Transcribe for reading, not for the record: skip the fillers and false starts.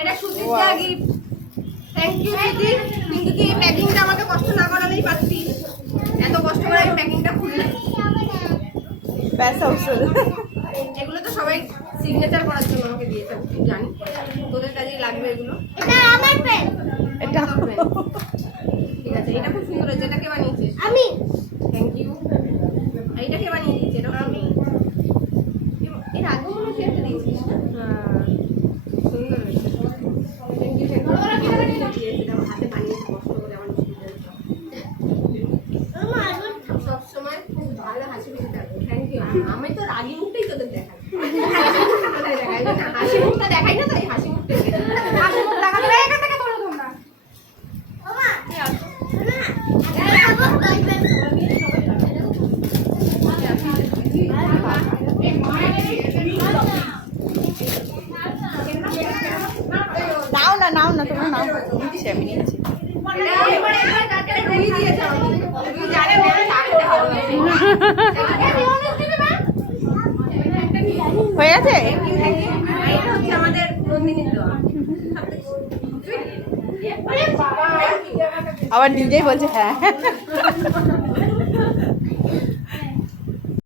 এটা Suchitra gift. Thank you দিদি। কিন্তু কি প্যাকিংটা আমাকে কষ্ট না করালেই পারতি, এত কষ্ট করে আমি প্যাকিংটা খুললাম। এগুলো তো সবাই সিগনেচার করার জন্য আমাকে দিয়েছে, তুই জানি তোদের কাজেই লাগবে এগুলো। এটা আমার পেন, এটা তোর পেন। ঠিক আছে, এটা খুব সুন্দর হয়েছে। এটা কে বানিয়েছে? আমি। Thank you. এইটা কে বানিয়ে দিয়েছে? এটা আমি। এর আগে মনে হচ্ছে একটা দিয়েছিস না? হ্যাঁ, সুন্দর হয়েছে। Thank you. হাতে বানিয়েছে কষ্ট করে আমার সবসময় ভালো হাসি খুশি থাকবে। Thank you. আমি তো রাগি মুখটাই তোদের দেখাই, হাসি মুখটা দেখাই না, তাই হাসি মুখটা হাসি মুখ দেখাতে এখান থেকে তোলো তোমরা। নাও না নাও না, তোমরা নাও, নিচ্ছি আমি নিচ্ছি। হয়ে গেছে। আমাদের নন্দিনীর দোয়া। আবার নিজেই বলছে হ্যাঁ।